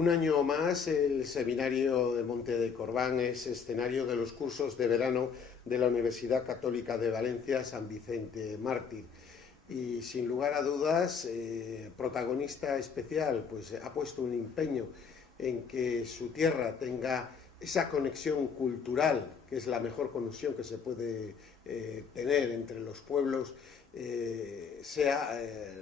Un año más, el Seminario de Monte de Corbán es escenario de los cursos de verano de la Universidad Católica de Valencia San Vicente Mártir. Y sin lugar a dudas, protagonista especial, pues ha puesto un empeño en que su tierra tenga esa conexión cultural, que es la mejor conexión que se puede tener entre los pueblos, sea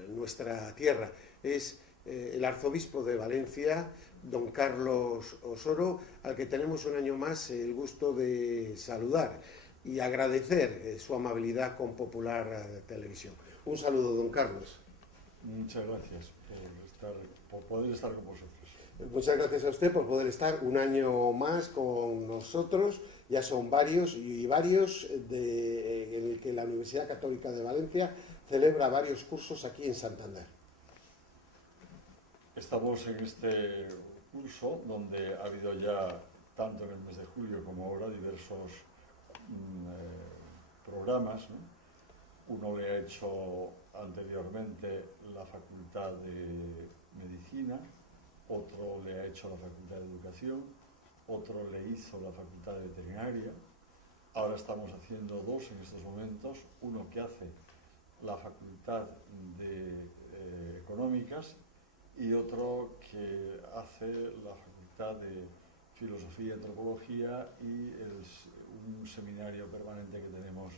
nuestra tierra. Es el arzobispo de Valencia, don Carlos Osoro, al que tenemos un año más el gusto de saludar y agradecer su amabilidad con Popular Televisión. Un saludo, don Carlos. Muchas gracias por poder estar con vosotros. Muchas gracias a usted por poder estar un año más con nosotros. Ya son varios en el que la Universidad Católica de Valencia celebra varios cursos aquí en Santander. Estamos en este curso donde ha habido ya, tanto en el mes de julio como ahora, diversos programas, ¿no? Uno le ha hecho anteriormente la Facultad de Medicina, otro le ha hecho la Facultad de Educación, otro le hizo la Facultad de Veterinaria. Ahora estamos haciendo dos en estos momentos, uno que hace la Facultad de Económicas y otro que hace la Facultad de Filosofía y Antropología y un seminario permanente que tenemos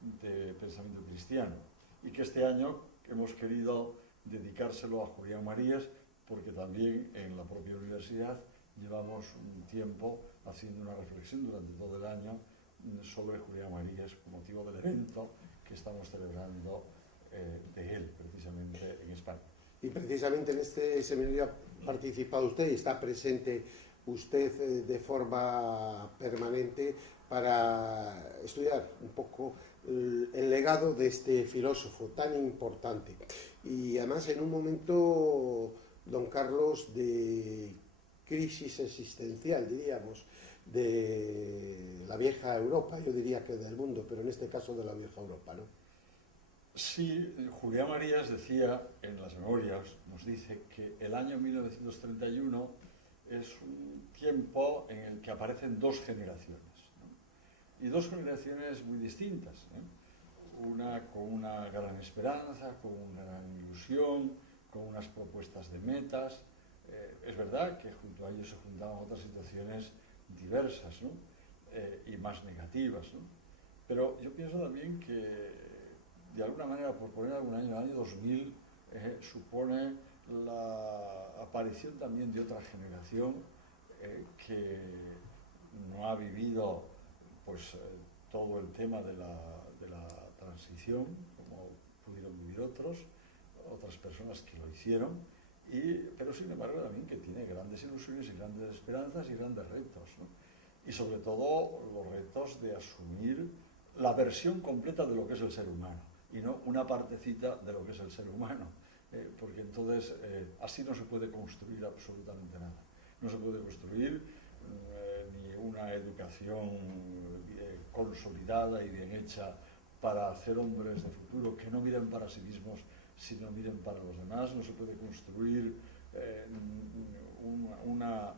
de pensamiento cristiano, y que este año hemos querido dedicárselo a Julián Marías, porque también en la propia universidad llevamos un tiempo haciendo una reflexión durante todo el año sobre Julián Marías con motivo del evento que estamos celebrando de él, precisamente en España. Y precisamente en este seminario ha participado usted y está presente usted de forma permanente para estudiar un poco el legado de este filósofo tan importante. Y además en un momento, don Carlos, de crisis existencial, diríamos, de la vieja Europa, yo diría que del mundo, pero en este caso de la vieja Europa, ¿no? Sí, Julián Marías decía en las memorias, nos dice que el año 1931 es un tiempo en el que aparecen dos generaciones, ¿no? Y dos generaciones muy distintas, ¿eh? Una con una gran esperanza, con una gran ilusión, con unas propuestas de metas. Es verdad que junto a ellos se juntaban otras situaciones diversas, ¿no? Y más negativas, ¿no? Pero yo pienso también que de alguna manera, por poner algún año, el año 2000 supone la aparición también de otra generación que no ha vivido pues, todo el tema de la transición, como pudieron vivir otras personas que lo hicieron, pero sin embargo también que tiene grandes ilusiones y grandes esperanzas y grandes retos, ¿no? Y sobre todo los retos de asumir la versión completa de lo que es el ser humano, y no una partecita de lo que es el ser humano, porque entonces así no se puede construir absolutamente nada. No se puede construir ni una educación consolidada y bien hecha para hacer hombres de futuro que no miren para sí mismos, sino miren para los demás. No se puede construir una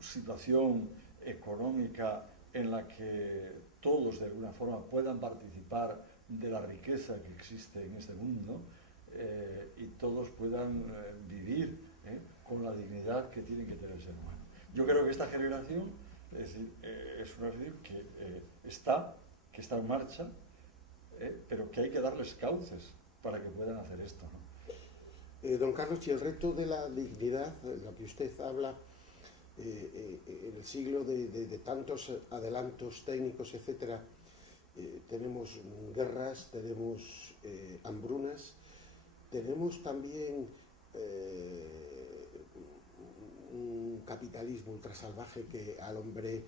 situación económica en la que todos de alguna forma puedan participar de la riqueza que existe en este mundo y todos puedan vivir con la dignidad que tiene que tener el ser humano. Yo creo que esta generación es una generación que está en marcha, pero que hay que darles cauces para que puedan hacer esto, ¿no? Don Carlos, y el reto de la dignidad, de lo que usted habla, en el siglo de tantos adelantos técnicos, etcétera, tenemos guerras, tenemos hambrunas, tenemos también un capitalismo ultrasalvaje que al hombre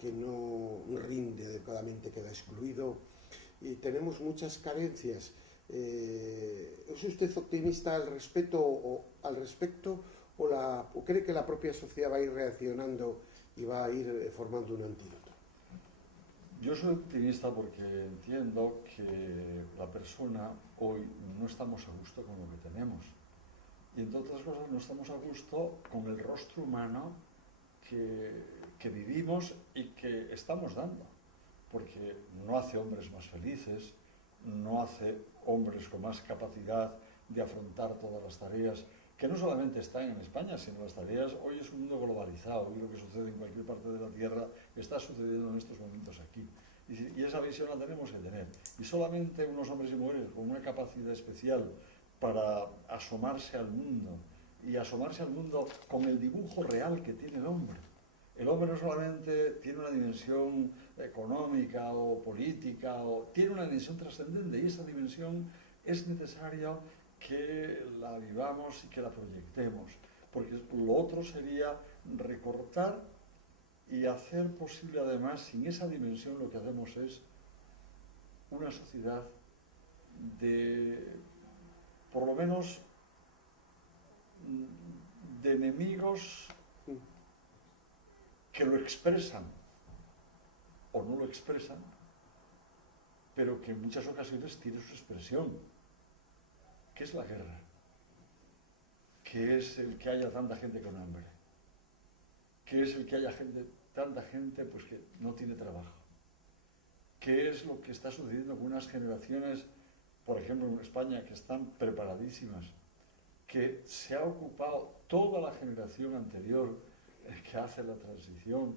que no rinde adecuadamente queda excluido, y tenemos muchas carencias. ¿Es usted optimista al respecto o cree que la propia sociedad va a ir reaccionando y va a ir formando un antídoto? Yo soy optimista porque entiendo que la persona hoy no estamos a gusto con lo que tenemos y entre otras cosas no estamos a gusto con el rostro humano que vivimos y que estamos dando, porque no hace hombres más felices, no hace hombres con más capacidad de afrontar todas las tareas, que no solamente están en España, sino las tareas. Hoy es un mundo globalizado, y lo que sucede en cualquier parte de la Tierra está sucediendo en estos momentos aquí. Y esa visión la tenemos que tener. Y solamente unos hombres y mujeres con una capacidad especial para asomarse al mundo, y asomarse al mundo con el dibujo real que tiene el hombre. El hombre no solamente tiene una dimensión económica o política, tiene una dimensión trascendente, y esa dimensión es necesario que la vivamos y que la proyectemos, porque lo otro sería recortar y hacer posible, además, sin esa dimensión lo que hacemos es una sociedad de, por lo menos, de enemigos que lo expresan o no lo expresan, pero que en muchas ocasiones tiene su expresión, que es la guerra, que es el que haya tanta gente con hambre, que es el que haya tanta gente pues, que no tiene trabajo, que es lo que está sucediendo con unas generaciones, por ejemplo en España, que están preparadísimas, que se ha ocupado toda la generación anterior que hace la transición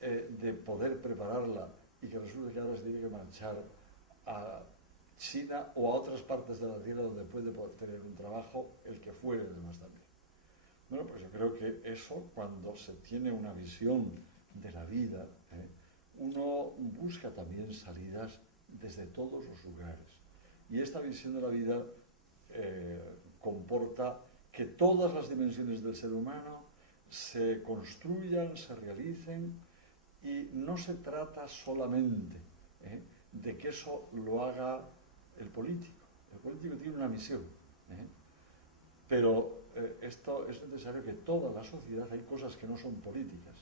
de poder prepararla, y que resulta que ahora se tiene que marchar a China o a otras partes de la tierra donde puede tener un trabajo, el que fuere además también. Bueno, pues yo creo que eso, cuando se tiene una visión de la vida, uno busca también salidas desde todos los lugares. Y esta visión de la vida comporta que todas las dimensiones del ser humano se construyan, se realicen, y no se trata solamente de que eso lo haga el político. El político tiene una misión, pero esto es necesario que toda la sociedad, hay cosas que no son políticas,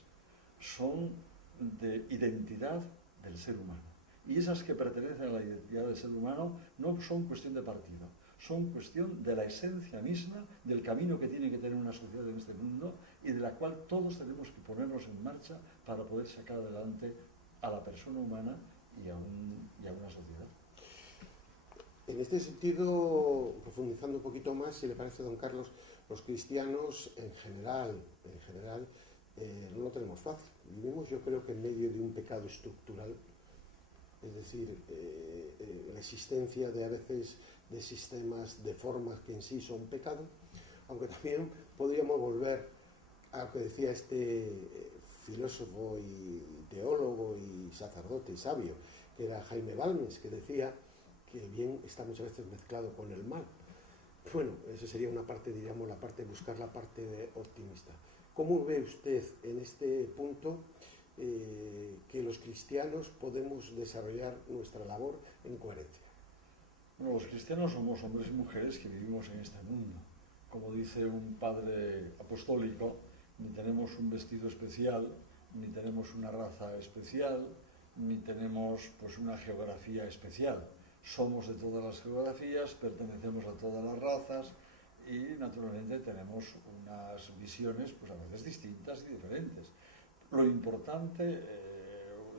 son de identidad del ser humano. Y esas que pertenecen a la identidad del ser humano no son cuestión de partido, son cuestión de la esencia misma del camino que tiene que tener una sociedad en este mundo, y de la cual todos tenemos que ponernos en marcha para poder sacar adelante a la persona humana y a una sociedad. En este sentido, profundizando un poquito más, si le parece, don Carlos, los cristianos en general, no lo tenemos fácil. Vivimos, yo creo que en medio de un pecado estructural, es decir, la existencia de a veces de sistemas, de formas que en sí son pecado, aunque también podríamos volver a lo que decía este filósofo y teólogo y sacerdote y sabio, que era Jaime Balmes, que decía que el bien está muchas veces mezclado con el mal. Bueno, esa sería una parte, diríamos, la parte de buscar la parte optimista. ¿Cómo ve usted en este punto que los cristianos podemos desarrollar nuestra labor en coherencia? Bueno, los cristianos somos hombres y mujeres que vivimos en este mundo. Como dice un padre apostólico, ni tenemos un vestido especial, ni tenemos una raza especial, ni tenemos pues una geografía especial. Somos de todas las geografías, pertenecemos a todas las razas, y naturalmente tenemos unas visiones pues a veces distintas y diferentes. Lo importante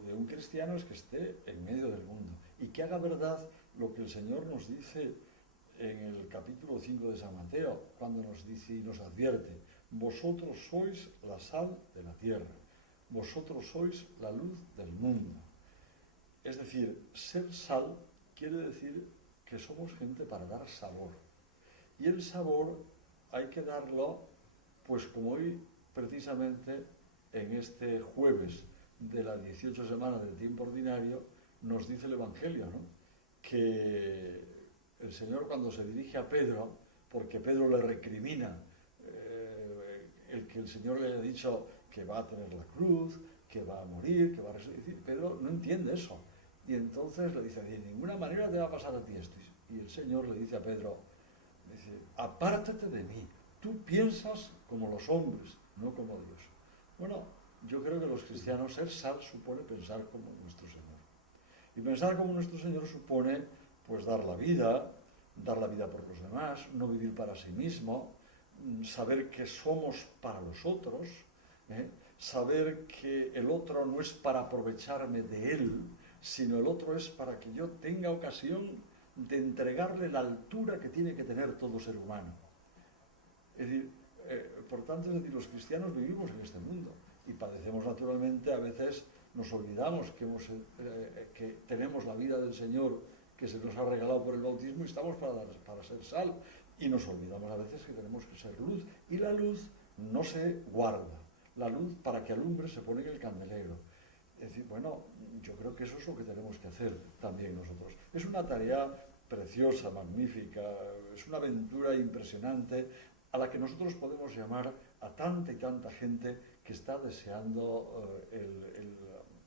de un cristiano es que esté en medio del mundo y que haga verdad lo que el Señor nos dice en el capítulo 5 de San Mateo, cuando nos dice y nos advierte: vosotros sois la sal de la tierra, vosotros sois la luz del mundo. Es decir, ser sal quiere decir que somos gente para dar sabor. Y el sabor hay que darlo, pues como hoy precisamente en este jueves de la 18 semana del tiempo ordinario nos dice el Evangelio, ¿no? Que el Señor, cuando se dirige a Pedro, porque Pedro le recrimina el que el Señor le haya dicho que va a tener la cruz, que va a morir, que va a resucitar, Pedro no entiende eso. Y entonces le dice: de ninguna manera te va a pasar a ti esto. Y el Señor le dice a Pedro, dice: apártate de mí, tú piensas como los hombres, no como Dios. Bueno, yo creo que los cristianos, ser sal supone pensar como nuestro Señor. Y pensar como nuestro Señor supone pues dar la vida por los demás, no vivir para sí mismo, saber que somos para los otros, saber que el otro no es para aprovecharme de él, sino el otro es para que yo tenga ocasión de entregarle la altura que tiene que tener todo ser humano. Es decir, por tanto, es decir, los cristianos vivimos en este mundo y padecemos naturalmente, a veces nos olvidamos que tenemos la vida del Señor que se nos ha regalado por el bautismo y estamos para ser sal, y nos olvidamos a veces que tenemos que ser luz, y la luz no se guarda, la luz para que alumbre se pone en el candelero. Es decir, bueno, yo creo que eso es lo que tenemos que hacer también nosotros. Es una tarea preciosa, magnífica, es una aventura impresionante a la que nosotros podemos llamar a tanta y tanta gente que está deseando el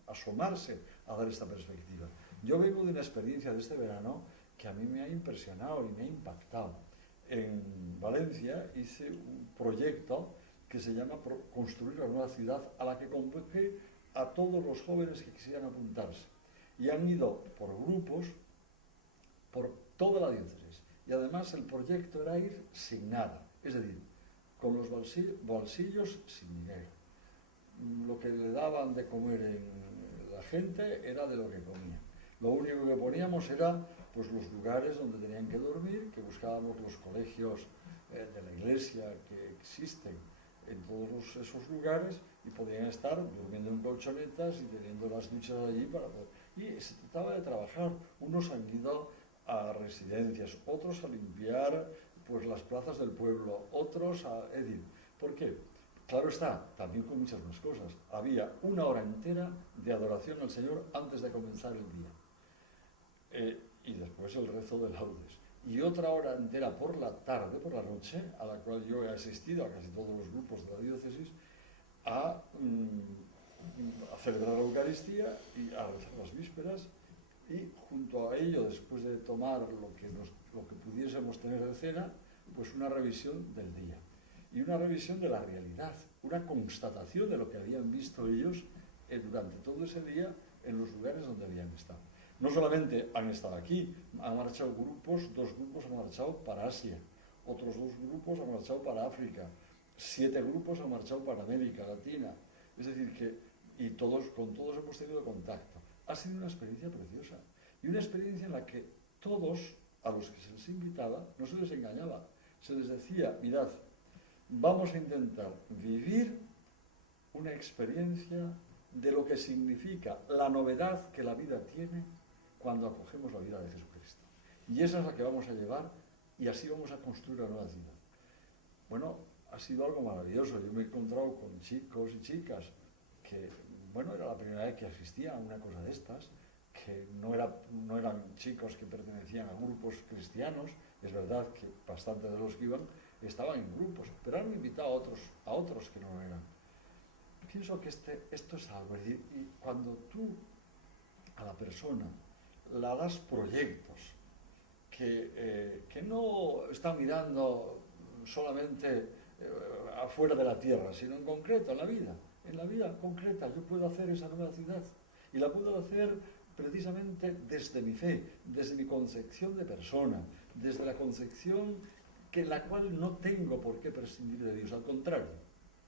asomarse a dar esta perspectiva. Yo vengo de una experiencia de este verano que a mí me ha impresionado y me ha impactado. En Valencia hice un proyecto que se llama Construir la nueva ciudad, a la que convoqué a todos los jóvenes que quisieran apuntarse. Y han ido por grupos, por toda la diócesis. Y además el proyecto era ir sin nada, es decir, con los bolsillos sin dinero. Lo que le daban de comer en la gente era de lo que comían. Lo único que poníamos era pues, los lugares donde tenían que dormir, que buscábamos los colegios de la iglesia que existen en todos esos lugares, y podían estar durmiendo en colchonetas y teniendo las duchas allí para poder. Y se trataba de trabajar. Unos han ido a residencias, otros a limpiar pues, las plazas del pueblo, otros a Edil. ¿Por qué? Claro está, también con muchas más cosas. Había una hora entera de adoración al Señor antes de comenzar el día. Y después el rezo de laudes. Y otra hora entera por la tarde, por la noche, a la cual yo he asistido a casi todos los grupos de la diócesis, a celebrar la Eucaristía y a rezar las vísperas, y junto a ello, después de tomar lo que pudiésemos tener de cena, pues una revisión del día y una revisión de la realidad, una constatación de lo que habían visto ellos durante todo ese día en los lugares donde habían estado. No solamente han estado aquí, han marchado dos grupos han marchado para Asia, otros 2 grupos han marchado para África, 7 grupos han marchado para América Latina. Es decir, con todos hemos tenido contacto. Ha sido una experiencia preciosa y una experiencia en la que todos, a los que se les invitaba, no se les engañaba. Se les decía, mirad, vamos a intentar vivir una experiencia de lo que significa la novedad que la vida tiene cuando acogemos la vida de Jesucristo. Y esa es la que vamos a llevar, y así vamos a construir la nueva ciudad. Bueno, ha sido algo maravilloso. Yo me he encontrado con chicos y chicas que, bueno, era la primera vez que asistía a una cosa de estas, que no eran chicos que pertenecían a grupos cristianos. Es verdad que bastantes de los que iban estaban en grupos, pero han invitado a otros que no lo eran. Pienso que esto es algo, es decir, y cuando tú a la persona la das proyectos que no están mirando solamente afuera de la tierra, sino en concreto, en la vida concreta, yo puedo hacer esa nueva ciudad, y la puedo hacer precisamente desde mi fe, desde mi concepción de persona, desde la concepción en la cual no tengo por qué prescindir de Dios, al contrario,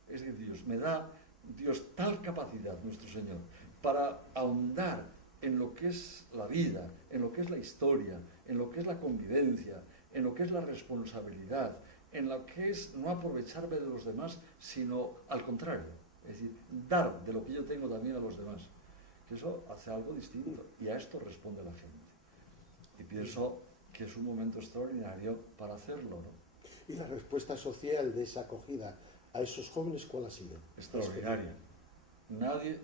es que Dios me da tal capacidad, nuestro Señor, para ahondar en lo que es la vida, en lo que es la historia, en lo que es la convivencia, en lo que es la responsabilidad, en lo que es no aprovecharme de los demás, sino al contrario, es decir, dar de lo que yo tengo también a los demás. Que eso hace algo distinto, y a esto responde la gente. Y pienso que es un momento extraordinario para hacerlo, ¿no? ¿Y la respuesta social de esa acogida a esos jóvenes cuál ha sido? Extraordinaria.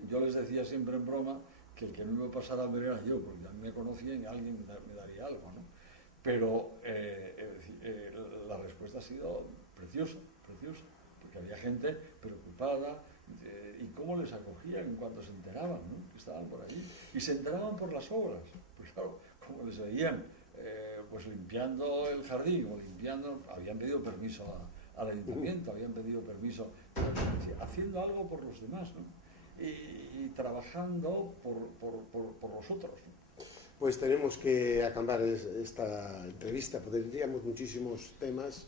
Yo les decía siempre en broma que el que no iba a pasar hambre era yo, porque a mí me conocían y alguien me daría algo, ¿no? Pero la respuesta ha sido preciosa, porque había gente preocupada, y cómo les acogían en cuanto se enteraban, ¿no? Que estaban por allí. Y se enteraban por las obras, pues claro, como les veían pues limpiando el jardín o habían pedido permiso al ayuntamiento, habían pedido permiso, haciendo algo por los demás, ¿no? Y trabajando por los otros, ¿no? Pues tenemos que acabar esta entrevista, podríamos muchísimos temas,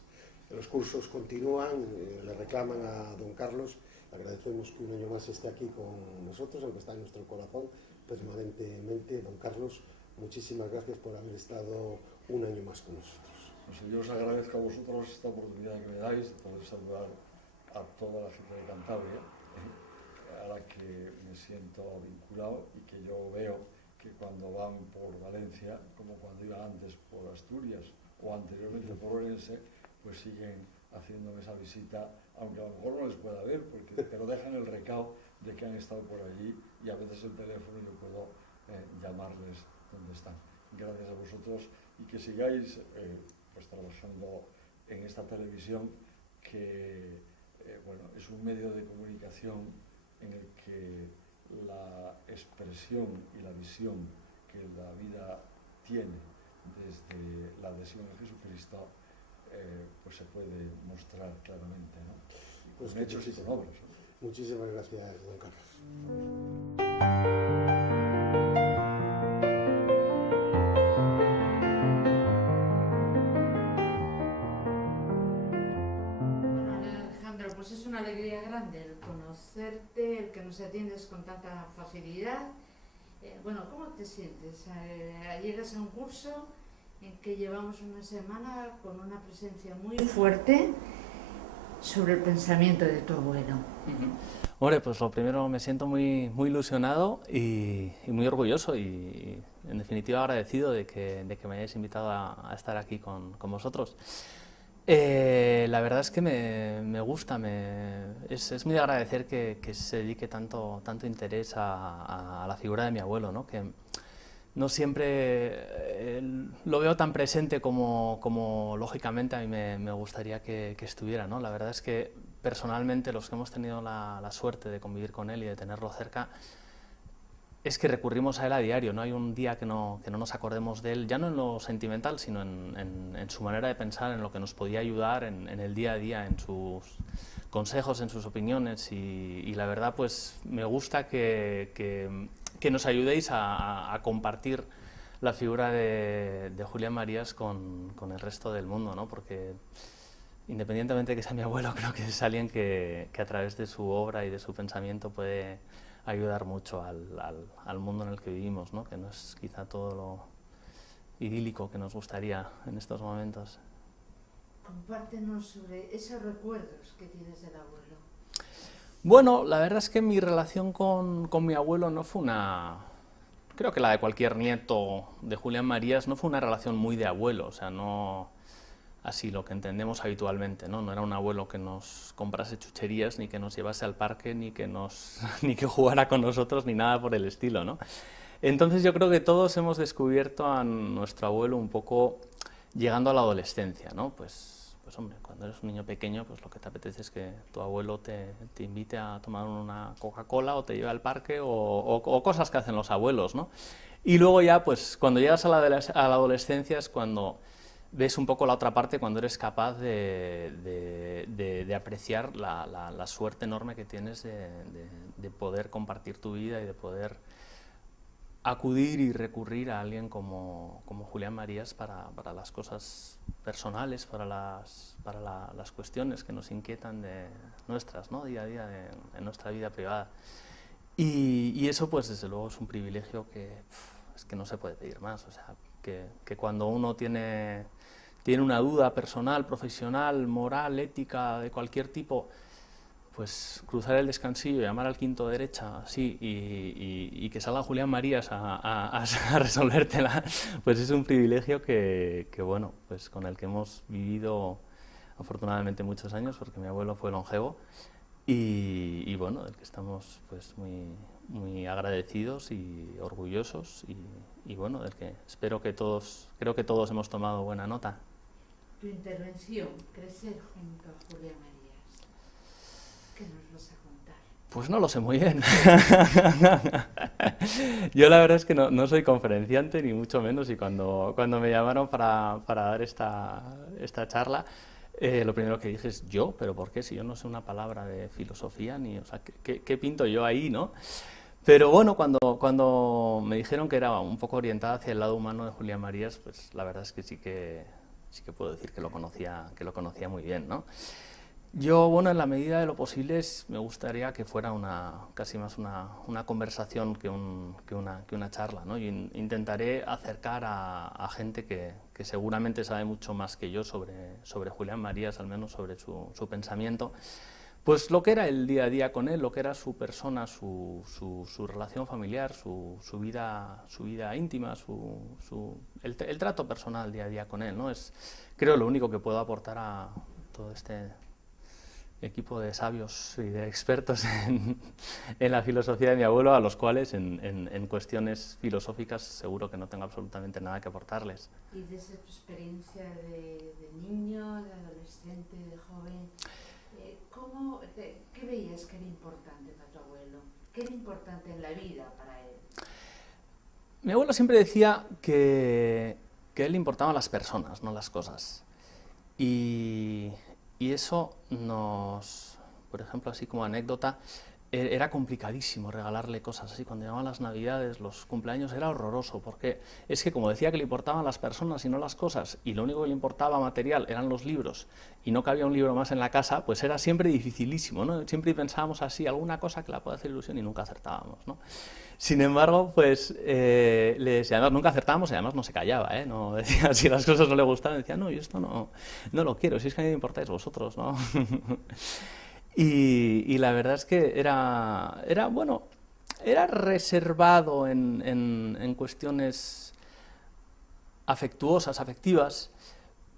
Los cursos continúan, le reclaman a don Carlos. Agradecemos que un año más esté aquí con nosotros, aunque está en nuestro corazón permanentemente. Don Carlos, muchísimas gracias por haber estado un año más con nosotros. Pues yo os agradezco a vosotros esta oportunidad que me dais de poder saludar a toda la gente de Cantabria, a la que me siento vinculado y que yo veo que cuando van por Valencia, como cuando iban antes por Asturias o anteriormente por Orense, pues siguen haciéndome esa visita, aunque a lo mejor no les pueda ver, pero dejan el recado de que han estado por allí y a veces el teléfono yo puedo llamarles donde están. Gracias a vosotros y que sigáis pues trabajando en esta televisión que bueno, es un medio de comunicación en el que la expresión y la visión que la vida tiene desde la adhesión a Jesucristo pues se puede mostrar claramente, ¿no? Pues con hechos y con obras, ¿no? Muchísimas gracias, don Carlos. Pues es una alegría grande el conocerte, el que nos atiendes con tanta facilidad. Bueno, ¿cómo te sientes? Llegas a un curso en que llevamos una semana con una presencia muy fuerte sobre el pensamiento de tu abuelo. Hombre, pues lo primero, me siento muy ilusionado y muy orgulloso y en definitiva agradecido de que me hayáis invitado a estar aquí con vosotros. La verdad es que me gusta, es muy de agradecer que se dedique tanto interés a la figura de mi abuelo, ¿no? Que no siempre lo veo tan presente como lógicamente a mí me gustaría que estuviera, ¿no? La verdad es que personalmente los que hemos tenido la suerte de convivir con él y de tenerlo cerca, es que recurrimos a él a diario, no hay un día que no nos acordemos de él, ya no en lo sentimental, sino en su manera de pensar, en lo que nos podía ayudar en el día a día, en sus consejos, en sus opiniones y la verdad pues me gusta que nos ayudéis a compartir la figura de Julián Marías con el resto del mundo, ¿no? Porque independientemente de que sea mi abuelo, creo que es alguien que a través de su obra y de su pensamiento puede ayudar mucho al mundo en el que vivimos, ¿no? Que no es quizá todo lo idílico que nos gustaría en estos momentos. Compártenos sobre esos recuerdos que tienes del abuelo. Bueno, la verdad es que mi relación con mi abuelo no fue creo que la de cualquier nieto de Julián Marías, no fue una relación muy de abuelo, o sea, no así lo que entendemos habitualmente, ¿no? No era un abuelo que nos comprase chucherías, ni que nos llevase al parque, ni que jugara con nosotros, ni nada por el estilo, ¿no? Entonces yo creo que todos hemos descubierto a nuestro abuelo un poco llegando a la adolescencia, ¿no? Pues hombre, cuando eres un niño pequeño, pues lo que te apetece es que tu abuelo te invite a tomar una Coca-Cola o te lleve al parque o cosas que hacen los abuelos, ¿no? Y luego ya, pues cuando llegas a la adolescencia es cuando ves un poco la otra parte, cuando eres capaz de apreciar la suerte enorme que tienes de poder compartir tu vida y de poder acudir y recurrir a alguien como Julián Marías para las cosas personales, para las cuestiones que nos inquietan de nuestras, ¿no? Día a día en nuestra vida privada. Y eso, pues desde luego es un privilegio es que no se puede pedir más. O sea, que cuando uno tiene una duda personal, profesional, moral, ética, de cualquier tipo, pues cruzar el descansillo, llamar al quinto derecha, así, y que salga Julián Marías a resolvértela, pues es un privilegio que bueno, pues con el que hemos vivido afortunadamente muchos años, porque mi abuelo fue longevo, y bueno, del que estamos pues muy agradecidos y orgullosos, y bueno, del que creo que todos hemos tomado buena nota. Tu intervención, crecer junto a Julián Marías. ¿Qué nos vas a contar? Pues no lo sé muy bien. Yo la verdad es que no soy conferenciante, ni mucho menos, y cuando me llamaron para dar esta charla, lo primero que dije es ¿yo? ¿Pero por qué? Si yo no sé una palabra de filosofía, o sea, ¿qué pinto yo ahí, no? Pero bueno, cuando me dijeron que era un poco orientada hacia el lado humano de Julián Marías, pues la verdad es que sí que sí que puedo decir que lo conocía muy bien, ¿no? Yo, bueno, en la medida de lo posible me gustaría que fuera casi más una conversación que una charla, ¿no? Y intentaré acercar a gente que seguramente sabe mucho más que yo sobre Julián Marías, al menos sobre su pensamiento, pues lo que era el día a día con él, lo que era su persona, su relación familiar, su vida íntima, el trato personal día a día con él, ¿no? Es, creo, lo único que puedo aportar a todo este equipo de sabios y de expertos en la filosofía de mi abuelo, a los cuales en cuestiones filosóficas seguro que no tengo absolutamente nada que aportarles. Y desde tu experiencia de niño, de adolescente, de joven, ¿qué veías que era importante para tu abuelo? ¿Qué era importante en la vida para él? Mi abuelo siempre decía que a él le importaban las personas, no las cosas. Y eso por ejemplo, así como anécdota, era complicadísimo regalarle cosas así. Cuando llegaban las Navidades, los cumpleaños, era horroroso, porque es que como decía que le importaban las personas y no las cosas, y lo único que le importaba material eran los libros, y no cabía un libro más en la casa, pues era siempre dificilísimo, ¿no? Siempre pensábamos así, alguna cosa que la pueda hacer ilusión, y nunca acertábamos, ¿no? Sin embargo, pues además nunca acertábamos y además no se callaba, ¿eh? No decía, si las cosas no le gustaban, decía, no, yo esto no lo quiero, si es que a mí me importáis vosotros, ¿no? Y la verdad es que era reservado en cuestiones afectuosas, afectivas,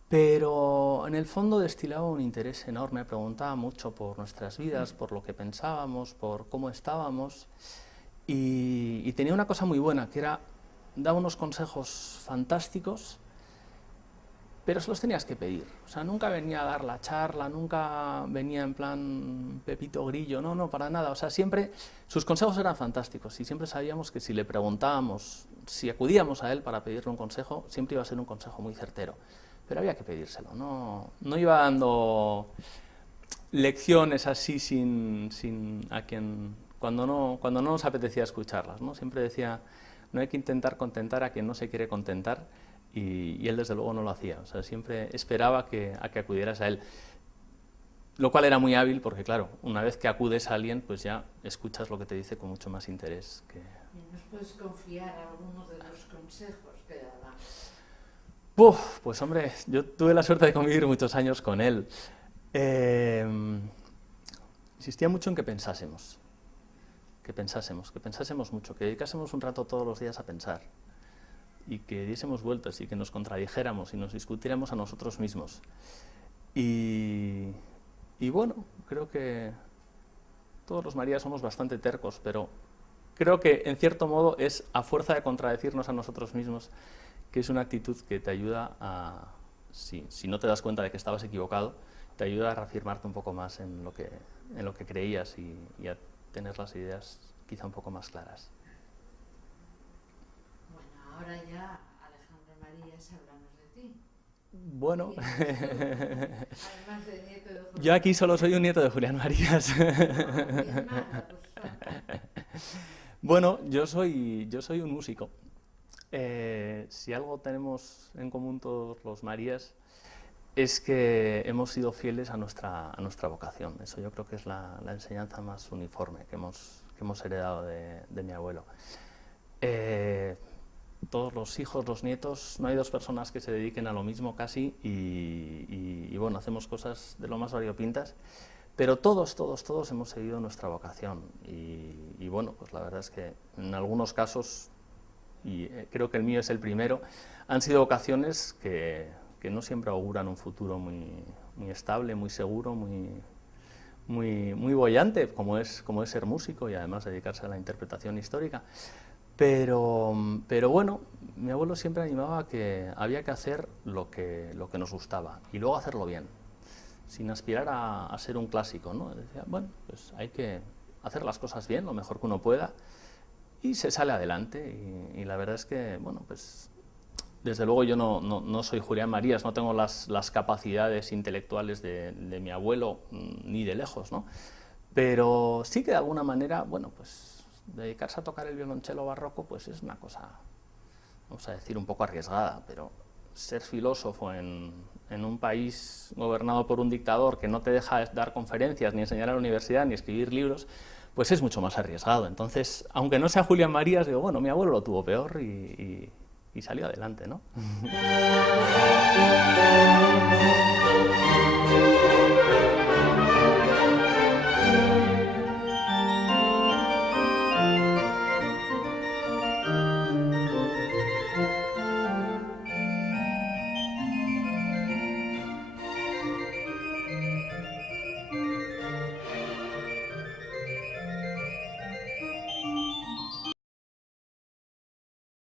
pero en el fondo destilaba un interés enorme, preguntaba mucho por nuestras vidas, por lo que pensábamos, por cómo estábamos, y tenía una cosa muy buena, que era, daba unos consejos fantásticos, pero se los tenías que pedir. O sea, nunca venía a dar la charla, nunca venía en plan Pepito Grillo, no, para nada. O sea, siempre sus consejos eran fantásticos y siempre sabíamos que si le preguntábamos, si acudíamos a él para pedirle un consejo, siempre iba a ser un consejo muy certero. Pero había que pedírselo, no iba dando lecciones así cuando no nos apetecía escucharlas, ¿no? Siempre decía, no hay que intentar contentar a quien no se quiere contentar, y él desde luego no lo hacía, o sea, siempre esperaba a que acudieras a él, lo cual era muy hábil porque, claro, una vez que acudes a alguien, pues ya escuchas lo que te dice con mucho más interés. ¿Nos puedes confiar algunos de los consejos que daba? Pues hombre, yo tuve la suerte de convivir muchos años con él. Insistía mucho en que pensásemos mucho, que dedicásemos un rato todos los días a pensar, y que diésemos vueltas y que nos contradijéramos y nos discutiéramos a nosotros mismos. Y bueno, creo que todos los Marías somos bastante tercos, pero creo que en cierto modo es a fuerza de contradecirnos a nosotros mismos, que es una actitud que te ayuda a, si no te das cuenta de que estabas equivocado, te ayuda a reafirmarte un poco más en lo que creías y a tener las ideas quizá un poco más claras. Ahora ya, Alejandro Marías, hablamos de ti. Bueno, además de nieto de Julián. Yo aquí solo soy un nieto de Julián Marías. Bueno, yo soy un músico. Si algo tenemos en común todos los Marías es que hemos sido fieles a nuestra vocación. Eso yo creo que es la enseñanza más uniforme que hemos heredado de mi abuelo. Todos los hijos, los nietos, no hay dos personas que se dediquen a lo mismo casi y bueno, hacemos cosas de lo más variopintas, pero todos hemos seguido nuestra vocación y bueno, pues la verdad es que en algunos casos, y creo que el mío es el primero, han sido vocaciones que no siempre auguran un futuro muy estable, muy seguro, muy boyante, como es ser músico y además dedicarse a la interpretación histórica. Pero bueno, mi abuelo siempre animaba a que había que hacer lo que nos gustaba y luego hacerlo bien, sin aspirar a ser un clásico, ¿no? Decía, bueno, pues hay que hacer las cosas bien, lo mejor que uno pueda, y se sale adelante. Y la verdad es que, bueno, pues desde luego yo no soy Julián Marías, no tengo las capacidades intelectuales de mi abuelo, ni de lejos, ¿no? Pero sí que de alguna manera, bueno, pues dedicarse a tocar el violonchelo barroco pues es una cosa, vamos a decir, un poco arriesgada, pero ser filósofo en un país gobernado por un dictador que no te deja dar conferencias, ni enseñar a la universidad, ni escribir libros, pues es mucho más arriesgado. Entonces, aunque no sea Julián Marías, digo, bueno, mi abuelo lo tuvo peor y salió adelante, ¿no?